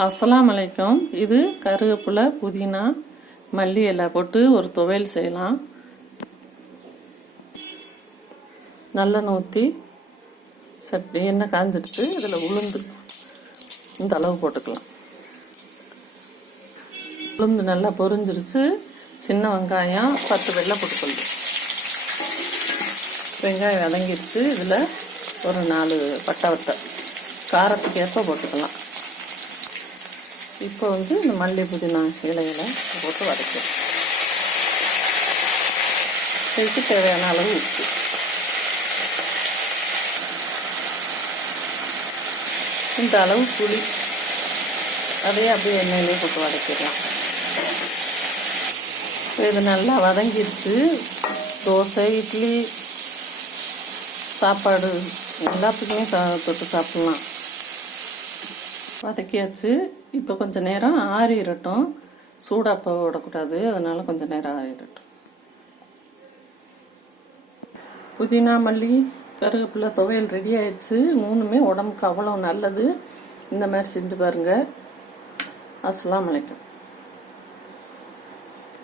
அஸ்ஸலாமு அலைக்கும். இது கருவேப்பிலை, புதினா, மல்லி இலை போட்டு ஒரு துவையல் செய்யலாம். நல்லெண்ணெய் ஊற்றி எண்ணெய் காஞ்சிடுச்சு. இதில் உளுந்து இந்த அளவு போட்டுக்கலாம். உளுந்து நல்லா பொரிஞ்சிருச்சு. சின்ன வெங்காயம் 10 வெள்ளை போட்டுக்கொள்ளு. வெங்காயம் வதங்கிடுச்சு. இதில் ஒரு 4 பட்டை வட்டை காரத்துக்கு ஏற்ப போட்டுக்கலாம். இப்போ இந்த மல்லி புதினா இலைகளை போட்டு வதக்கும். இதுக்கு தேவையான அளவு உப்பு, இந்த அளவு புளி, அதையே அப்படியே எண்ணெயிலே போட்டு வதக்கிடலாம். இது நல்லா வதங்கிடுச்சு. தோசை, இட்லி, சாப்பாடு எல்லாத்துக்குமே தொட்டு சாப்பிட்லாம். வதக்கியாச்சு. இப்போ கொஞ்சம் நேரம் ஆறிடட்டும். சூடாக விடக்கூடாது, அதனால் கொஞ்சம் நேரம் ஆறிடட்டும். புதினா, மல்லி, கருவேப்பிலை துவையல் ரெடி ஆயிடுச்சு. 3மே உடம்புக்கு அவ்வளோ நல்லது. இந்த மாதிரி செஞ்சு பாருங்கள். அஸ்ஸலாமு அலைக்கும்.